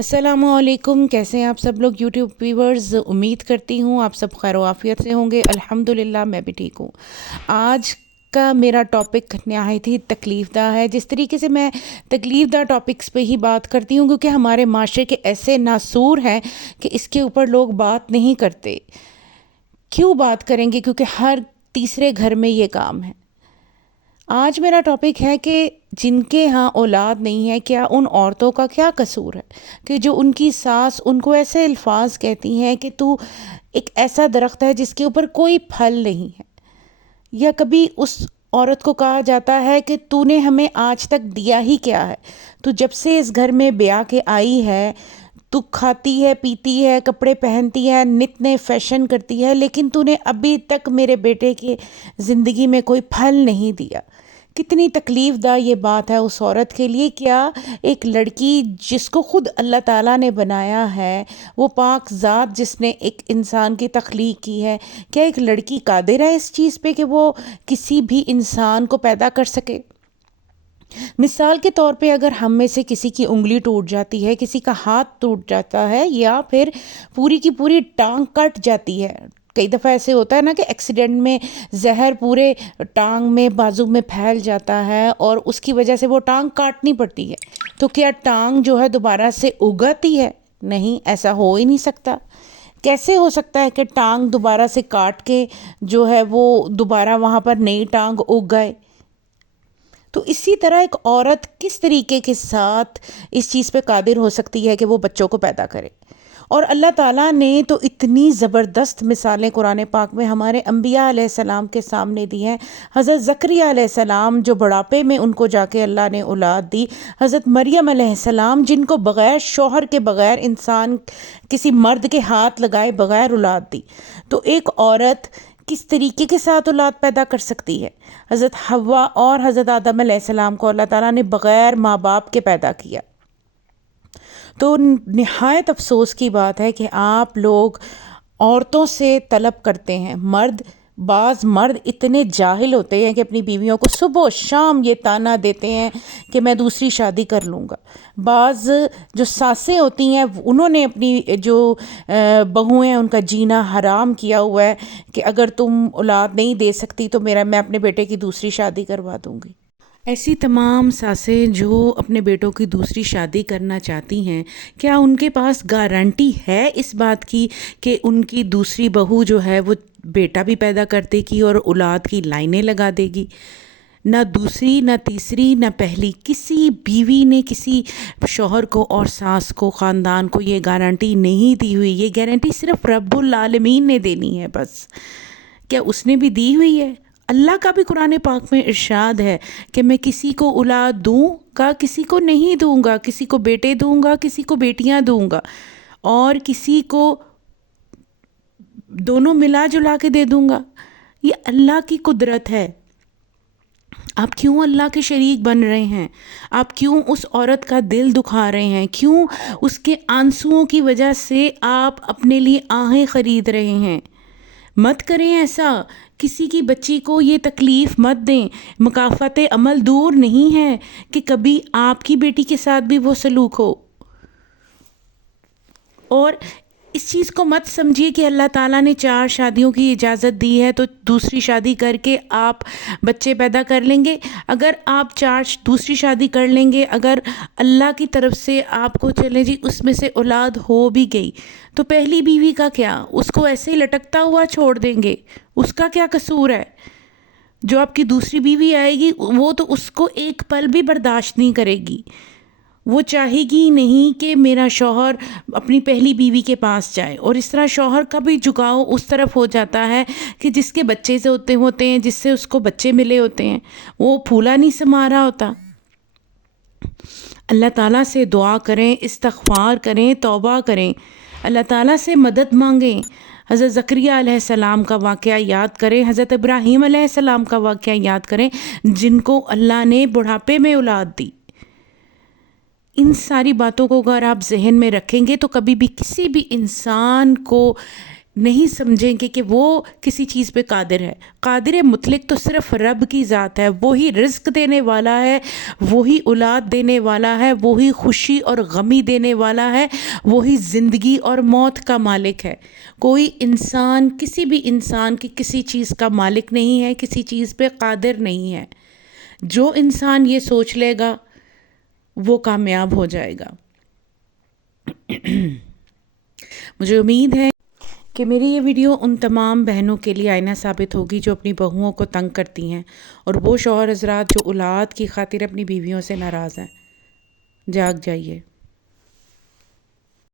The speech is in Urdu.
السلام علیکم، کیسے ہیں آپ سب لوگ یوٹیوب ویورز؟ امید کرتی ہوں آپ سب خیر و عافیت سے ہوں گے۔ الحمدللہ میں بھی ٹھیک ہوں۔ آج کا میرا ٹاپک نہایت ہی تکلیف دہ ہے۔ جس طریقے سے میں تکلیف دہ ٹاپکس پہ ہی بات کرتی ہوں کیونکہ ہمارے معاشرے کے ایسے ناسور ہیں کہ اس کے اوپر لوگ بات نہیں کرتے۔ کیوں بات کریں گے؟ کیونکہ ہر تیسرے گھر میں یہ کام ہے۔ آج میرا ٹاپک ہے کہ جن کے ہاں اولاد نہیں ہے، کیا ان عورتوں کا کیا قصور ہے کہ جو ان کی ساس ان کو ایسے الفاظ کہتی ہیں کہ تو ایک ایسا درخت ہے جس کے اوپر کوئی پھل نہیں ہے، یا کبھی اس عورت کو کہا جاتا ہے کہ تو نے ہمیں آج تک دیا ہی کیا ہے؟ تو جب سے اس گھر میں بیاہ کے آئی ہے تو کھاتی ہے، پیتی ہے، کپڑے پہنتی ہے، نت نئے فیشن کرتی ہے، لیکن تو نے ابھی تک میرے بیٹے کی زندگی میں کوئی پھل نہیں دیا۔ کتنی تکلیف دہ یہ بات ہے اس عورت کے لیے۔ کیا ایک لڑکی جس کو خود اللہ تعالیٰ نے بنایا ہے، وہ پاک ذات جس نے ایک انسان کی تخلیق کی ہے، کیا ایک لڑکی قادر ہے اس چیز پہ کہ وہ کسی بھی انسان کو پیدا کر سکے؟ مثال کے طور پہ اگر ہم میں سے کسی کی انگلی ٹوٹ جاتی ہے، کسی کا ہاتھ ٹوٹ جاتا ہے، یا پھر پوری کی پوری ٹانگ کٹ جاتی ہے، کئی دفعہ ایسے ہوتا ہے نا کہ ایکسیڈنٹ میں زہر پورے ٹانگ میں، بازو میں پھیل جاتا ہے اور اس کی وجہ سے وہ ٹانگ کاٹنی پڑتی ہے، تو کیا ٹانگ جو ہے دوبارہ سے اگاتی ہے؟ نہیں، ایسا ہو ہی نہیں سکتا۔ کیسے ہو سکتا ہے کہ ٹانگ دوبارہ سے کاٹ کے جو ہے وہ دوبارہ وہاں پر نئی ٹانگ اگ گئے؟ تو اسی طرح ایک عورت کس طریقے کے ساتھ اس چیز پہ قادر ہو سکتی ہے کہ وہ بچوں کو پیدا کرے؟ اور اللہ تعالیٰ نے تو اتنی زبردست مثالیں قرآن پاک میں ہمارے انبیاء علیہ السلام کے سامنے دی ہیں۔ حضرت زکریا علیہ السلام جو بڑھاپے میں ان کو جا کے اللہ نے اولاد دی، حضرت مریم علیہ السلام جن کو بغیر شوہر کے، بغیر انسان کسی مرد کے ہاتھ لگائے بغیر اولاد دی، تو ایک عورت کس طریقے کے ساتھ اولاد پیدا کر سکتی ہے؟ حضرت حوا اور حضرت آدم علیہ السلام کو اللہ تعالیٰ نے بغیر ماں باپ کے پیدا کیا۔ تو نہایت افسوس کی بات ہے کہ آپ لوگ عورتوں سے طلب کرتے ہیں۔ بعض مرد اتنے جاہل ہوتے ہیں کہ اپنی بیویوں کو صبح و شام یہ طعنہ دیتے ہیں کہ میں دوسری شادی کر لوں گا۔ بعض جو ساسیں ہوتی ہیں انہوں نے اپنی جو بہویں ہیں ان کا جینا حرام کیا ہوا ہے کہ اگر تم اولاد نہیں دے سکتی تو میں اپنے بیٹے کی دوسری شادی کروا دوں گی۔ ایسی تمام ساسیں جو اپنے بیٹوں کی دوسری شادی کرنا چاہتی ہیں، کیا ان کے پاس گارنٹی ہے اس بات کی کہ ان کی دوسری بہو جو ہے وہ بیٹا بھی پیدا کر دے گی اور اولاد کی لائنیں لگا دے گی؟ نہ دوسری، نہ تیسری، نہ پہلی کسی بیوی نے کسی شوہر کو اور ساس کو، خاندان کو یہ گارنٹی نہیں دی ہوئی۔ یہ گارنٹی صرف رب العالمین نے دینی ہے بس۔ کیا اس نے بھی دی ہوئی ہے؟ اللہ کا بھی قرآن پاک میں ارشاد ہے کہ میں کسی کو اولاد دوں گا، کسی کو نہیں دوں گا، کسی کو بیٹے دوں گا، کسی کو بیٹیاں دوں گا، اور کسی کو دونوں ملا جلا کے دے دوں گا۔ یہ اللہ کی قدرت ہے۔ آپ کیوں اللہ کے شریک بن رہے ہیں؟ آپ کیوں اس عورت کا دل دکھا رہے ہیں؟ کیوں اس کے آنسوؤں کی وجہ سے آپ اپنے لیے آہیں خرید رہے ہیں؟ مت کریں ایسا۔ کسی کی بچی کو یہ تکلیف مت دیں۔ مکافات عمل دور نہیں ہے کہ کبھی آپ کی بیٹی کے ساتھ بھی وہ سلوک ہو۔ اور اس چیز کو مت سمجھیے کہ اللہ تعالیٰ نے 4 شادیوں کی اجازت دی ہے تو دوسری شادی کر کے آپ بچے پیدا کر لیں گے۔ اگر آپ دوسری شادی کر لیں گے، اگر اللہ کی طرف سے آپ کو چلیں جی اس میں سے اولاد ہو بھی گئی، تو پہلی بیوی کا کیا؟ اس کو ایسے ہی لٹکتا ہوا چھوڑ دیں گے؟ اس کا کیا قصور ہے؟ جو آپ کی دوسری بیوی آئے گی وہ تو اس کو ایک پل بھی برداشت نہیں کرے گی۔ وہ چاہے گی نہیں کہ میرا شوہر اپنی پہلی بیوی کے پاس جائے، اور اس طرح شوہر کا بھی جھکاؤ اس طرف ہو جاتا ہے کہ جس کے بچے سے ہوتے ہیں، جس سے اس کو بچے ملے ہوتے ہیں، وہ پھولا نہیں سما رہا ہوتا۔ اللہ تعالیٰ سے دعا کریں، استغفار کریں، توبہ کریں، اللہ تعالیٰ سے مدد مانگیں۔ حضرت زکریا علیہ السلام کا واقعہ یاد کریں، حضرت ابراہیم علیہ السلام کا واقعہ یاد کریں، جن کو اللہ نے بڑھاپے میں اولاد دی۔ ان ساری باتوں کو اگر آپ ذہن میں رکھیں گے تو کبھی بھی کسی بھی انسان کو نہیں سمجھیں گے کہ وہ کسی چیز پہ قادر ہے. قادر مطلق تو صرف رب کی ذات ہے. وہی رزق دینے والا ہے، وہی اولاد دینے والا ہے، وہی خوشی اور غمی دینے والا ہے، وہی زندگی اور موت کا مالک ہے. کوئی انسان کسی بھی انسان کی کسی چیز کا مالک نہیں ہے، کسی چیز پہ قادر نہیں ہے. جو انسان یہ سوچ لے گا وہ کامیاب ہو جائے گا. مجھے امید ہے کہ میری یہ ویڈیو ان تمام بہنوں کے لیے آئینہ ثابت ہوگی جو اپنی بہوؤں کو تنگ کرتی ہیں، اور وہ شوہر حضرات جو اولاد کی خاطر اپنی بیویوں سے ناراض ہیں. جاگ جائیے.